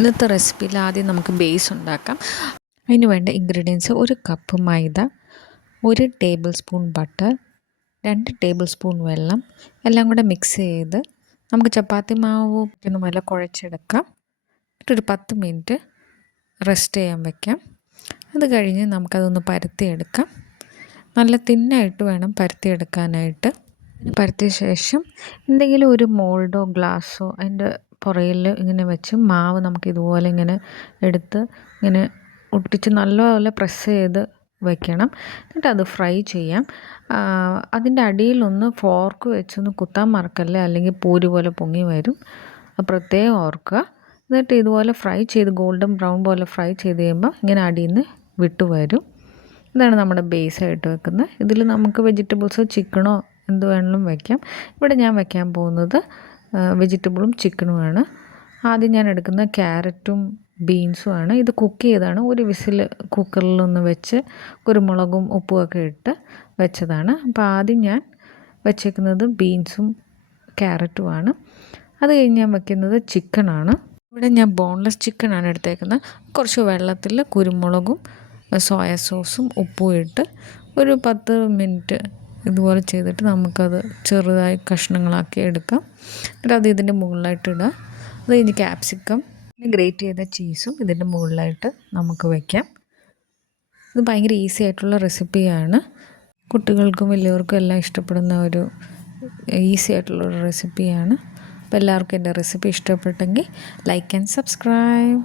ഇന്നത്തെ റെസിപ്പിയിൽ ആദ്യം നമുക്ക് ബേസ് ഉണ്ടാക്കാം. അതിന് വേണ്ട ഇൻഗ്രീഡിയൻസ്: 1 കപ്പ് മൈദ, 1 table spoon butter, 2 table spoon വെള്ളം, എല്ലാം കൂടെ മിക്സ് ചെയ്ത് നമുക്ക് ചപ്പാത്തി മാവ് പോലെ കുഴച്ചെടുക്കാം. എന്നിട്ടൊരു 10 മിനിറ്റ് റെസ്റ്റ് ചെയ്യാൻ വയ്ക്കാം. അത് കഴിഞ്ഞ് നമുക്കതൊന്ന് പരത്തിയെടുക്കാം. നല്ല തിന്നായിട്ട് വേണം പരത്തിയെടുക്കാനായിട്ട്. പരത്തിയ ശേഷം എന്തെങ്കിലും ഒരു മോൾഡോ ഗ്ലാസ്സോ അതിൻ്റെ പുറയിൽ ഇങ്ങനെ വെച്ച് മാവ് നമുക്ക് ഇതുപോലെ ഇങ്ങനെ എടുത്ത് ഇങ്ങനെ ഒട്ടിച്ച് നല്ലപോലെ പ്രസ് ചെയ്ത് വയ്ക്കണം. എന്നിട്ട് അത് ഫ്രൈ ചെയ്യാം. അതിൻ്റെ അടിയിലൊന്ന് ഫോർക്ക് വെച്ചൊന്ന് കുത്താൻ മറക്കല്ലേ, അല്ലെങ്കിൽ പൂരി പോലെ പൊങ്ങി വരും. അത് പ്രത്യേകം ഓർക്കുക. എന്നിട്ട് ഇതുപോലെ ഫ്രൈ ചെയ്ത് ഗോൾഡൻ ബ്രൗൺ പോലെ ഫ്രൈ ചെയ്ത് കഴിയുമ്പോൾ ഇങ്ങനെ അടിയിൽ നിന്ന് വിട്ടു വരും. ഇതാണ് നമ്മുടെ ബേസായിട്ട് വെക്കുന്നത്. ഇതിൽ നമുക്ക് വെജിറ്റബിൾസോ ചിക്കനോ എന്ത് വേണമെങ്കിലും വയ്ക്കാം. ഇവിടെ ഞാൻ വയ്ക്കാൻ പോകുന്നത് വെജിറ്റബിളും ചിക്കനുമാണ്. ആദ്യം ഞാൻ എടുക്കുന്ന ക്യാരറ്റും ബീൻസുമാണ്. ഇത് കുക്ക് ചെയ്താണ്. ഒരു വിസിൽ കുക്കറിലൊന്ന് വെച്ച് കുരുമുളകും ഉപ്പുമൊക്കെ ഇട്ട് വെച്ചതാണ്. അപ്പോൾ ആദ്യം ഞാൻ വെച്ചേക്കുന്നത് ബീൻസും ക്യാരറ്റുമാണ്. അത് കഴിഞ്ഞ് ഞാൻ വയ്ക്കുന്നത് ചിക്കനാണ്. ഇവിടെ ഞാൻ ബോൺലെസ് ചിക്കനാണ് എടുത്തേക്കുന്നത്. കുറച്ച് വെള്ളത്തിൽ കുരുമുളകും സോയ സോസും ഉപ്പും ഇട്ട് ഒരു 10 മിനിറ്റ് ഇതുപോലെ ചെയ്തിട്ട് നമുക്കത് ചെറുതായി കഷ്ണങ്ങളാക്കി എടുക്കാം. എന്നിട്ട് അത് ഇതിൻ്റെ മുകളിലായിട്ട് ഇടുക. അത് കഴിഞ്ഞ് ക്യാപ്സിക്കം, ഗ്രേറ്റ് ചെയ്ത ചീസും ഇതിൻ്റെ മുകളിലായിട്ട് നമുക്ക് വയ്ക്കാം. ഇത് ഭയങ്കര ഈസി ആയിട്ടുള്ള റെസിപ്പിയാണ്. കുട്ടികൾക്കും വലിയവർക്കും എല്ലാം ഇഷ്ടപ്പെടുന്ന ഒരു ഈസി ആയിട്ടുള്ളൊരു റെസിപ്പിയാണ്. അപ്പോൾ എല്ലാവർക്കും എൻ്റെ റെസിപ്പി ഇഷ്ടപ്പെട്ടെങ്കിൽ ലൈക്ക് ആൻഡ് സബ്സ്ക്രൈബ്.